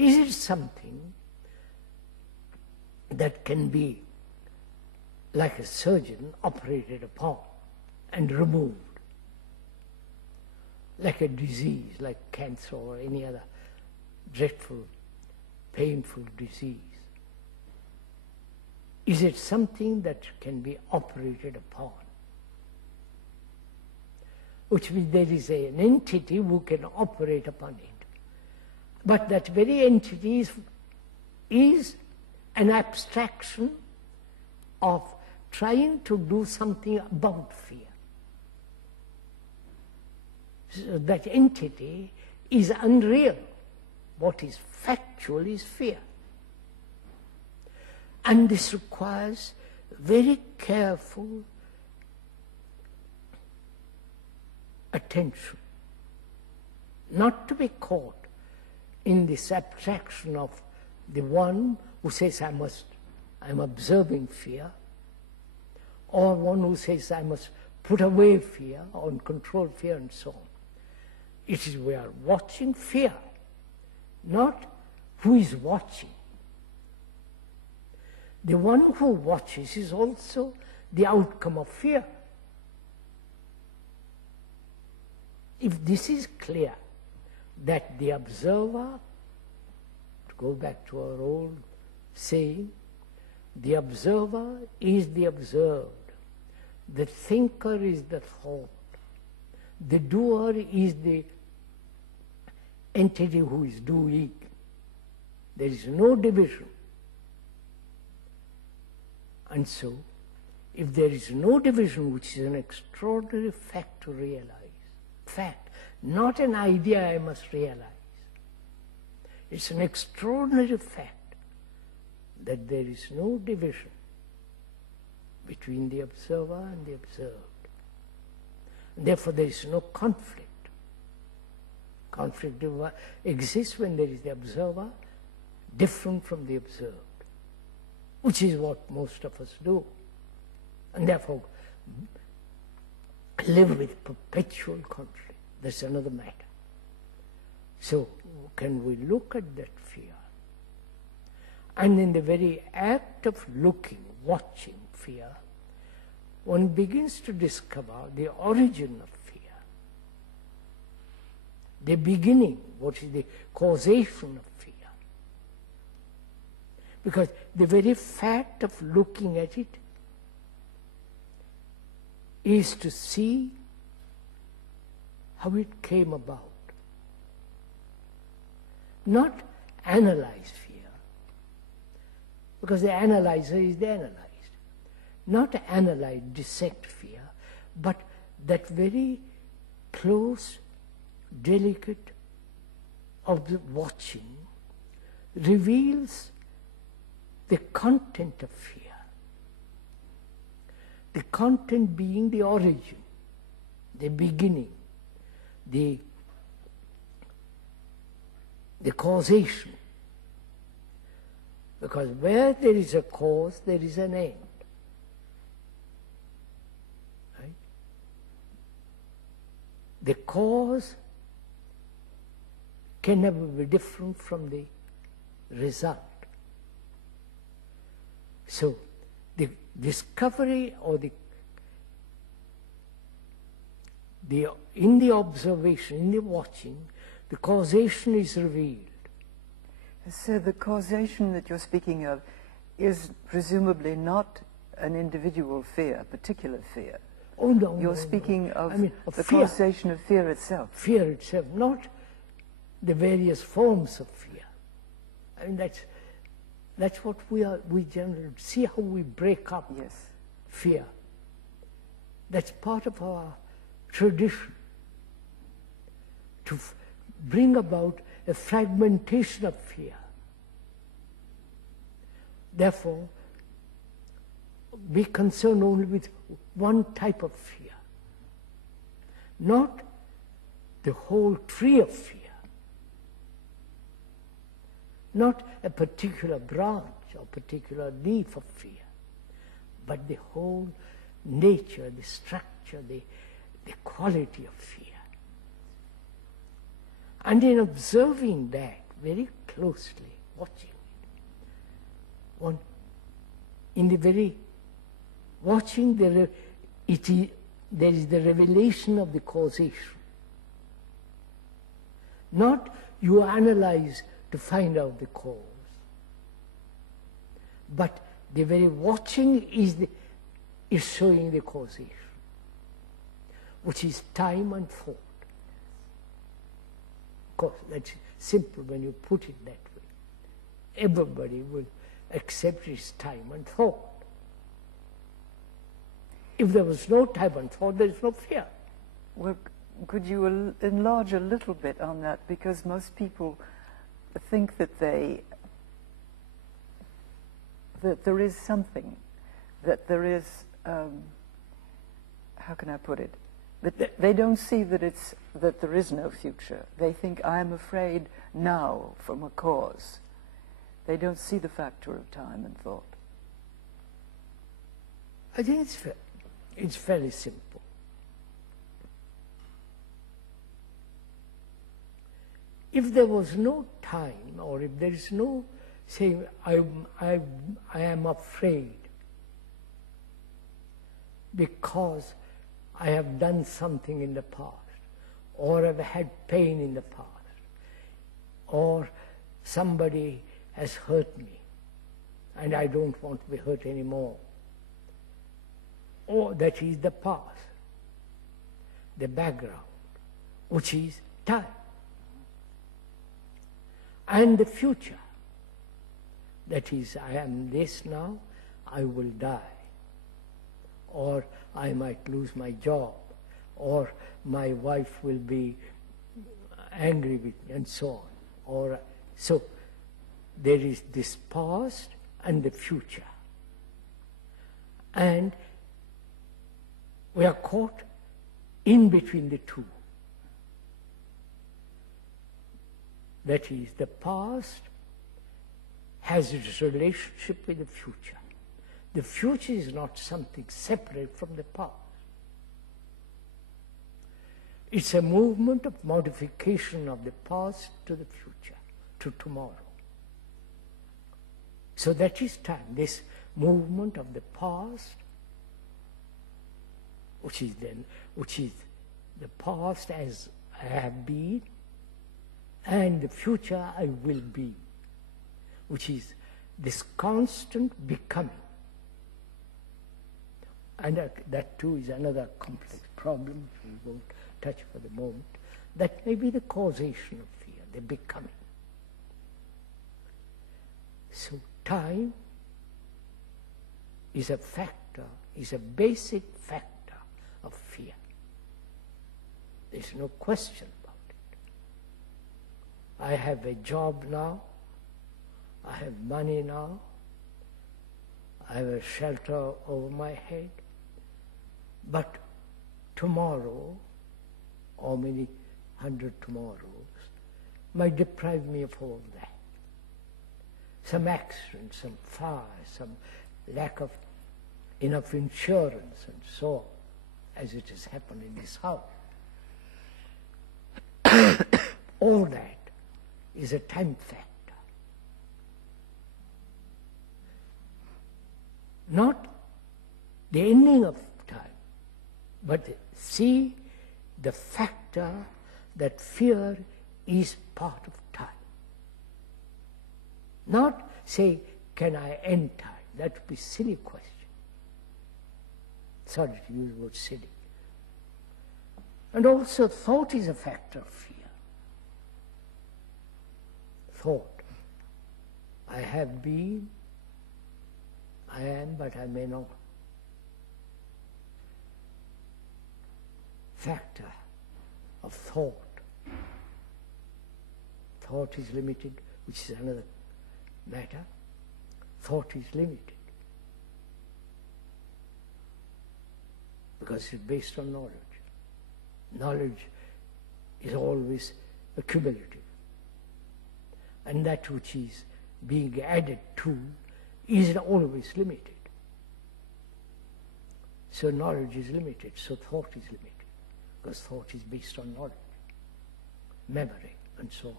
Is it something that can be, like a surgeon, operated upon and removed? Like a disease, like cancer or any other dreadful, painful disease. Is it something that can be operated upon? Which means there is an entity who can operate upon it. But that very entity is an abstraction of trying to do something about fear. So that entity is unreal. What is factual is fear. And this requires very careful attention, not to be caught in this abstraction of the one who says, I'm observing fear, or one who says, I must put away fear, or control fear, and so on. It is we are watching fear, not who is watching. The one who watches is also the outcome of fear. If this is clear, that the observer, to go back to our old saying, the observer is the observed, the thinker is the thought, the doer is the entity who is doing. There is no division. And so, if there is no division, which is an extraordinary fact to realize, fact, not an idea I must realize, it's an extraordinary fact that there is no division between the observer and the observed. And therefore there is no conflict. Conflict exists when there is the observer different from the observed, which is what most of us do, and therefore live with perpetual conflict. That's another matter. So can we look at that fear? And in the very act of looking, watching fear, one begins to discover the origin of fear, the beginning, what is the causation of fear. Because the very fact of looking at it is to see how it came about. Not analyze fear, because the analyzer is the analyzed. Not analyze, dissect fear, but that very close, delicate watching reveals the content of fear. The content being the origin, the beginning, the causation. Because where there is a cause, there is an end. Right? The cause can never be different from the result. So, the discovery or in the observation, in the watching, the causation is revealed. So the causation that you're speaking of is presumably not an individual fear, a particular fear. Oh no, you're no, speaking no. of, I mean, the fear. causation of fear itself. Fear itself, not the various forms of fear. I mean, that's what we generally see how we break up fear. That's part of our tradition, to bring about a fragmentation of fear. Therefore, be concerned only with one type of fear, not the whole tree of fear, not a particular branch or particular leaf of fear, but the whole nature, the structure, the quality of fear. And in observing that very closely, watching it. One, in the very watching, there is the revelation of the causation. Not you analyze to find out the cause, but the very watching is showing the causation, which is time and thought. Of course, that's simple when you put it that way. Everybody will accept it's time and thought. If there was no time and thought, there is no fear. Well, could you enlarge a little bit on that? Because most people think that that there is something, that there is, how can I put it? That they don't see that there is no future. They think, I'm afraid now from a cause. They don't see the factor of time and thought. I think it's fairly simple. If there was no time, or if there is no saying, I am afraid because I have done something in the past, or I've had pain in the past, or somebody has hurt me and I don't want to be hurt anymore. Or that is the past, the background, which is time. And the future, that is, I am this now, I will die. Or I might lose my job, or my wife will be angry with me, and so on. So there is this past and the future. And we are caught in between the two. That is, the past has its relationship with the future. The future is not something separate from the past. It's a movement of modification of the past to the future, to tomorrow. So that is time, this movement of the past, which is the past as I have been, and the future I will be, which is this constant becoming. And that too is another complex problem, which we won't touch for the moment. That may be the causation of fear, the becoming. So time is a factor, is a basic factor of fear. There's no question about it. I have a job now, I have money now, I have a shelter over my head, but tomorrow, or many hundred tomorrows, might deprive me of all that. Some accident, some fire, some lack of enough insurance, and so on, as it has happened in this house. All that is a time factor. Not the ending of time, but see the factor that fear is part of time. Not say, can I end time? That would be a silly question. Sorry to use the word silly. And also thought is a factor of fear. Thought. I have been, I am, but I may not. Factor of thought. Thought is limited, which is another matter. Thought is limited because it's based on knowledge. Knowledge is always accumulative, and that which is being added to is always limited. So knowledge is limited, so thought is limited, because thought is based on knowledge, memory, and so on.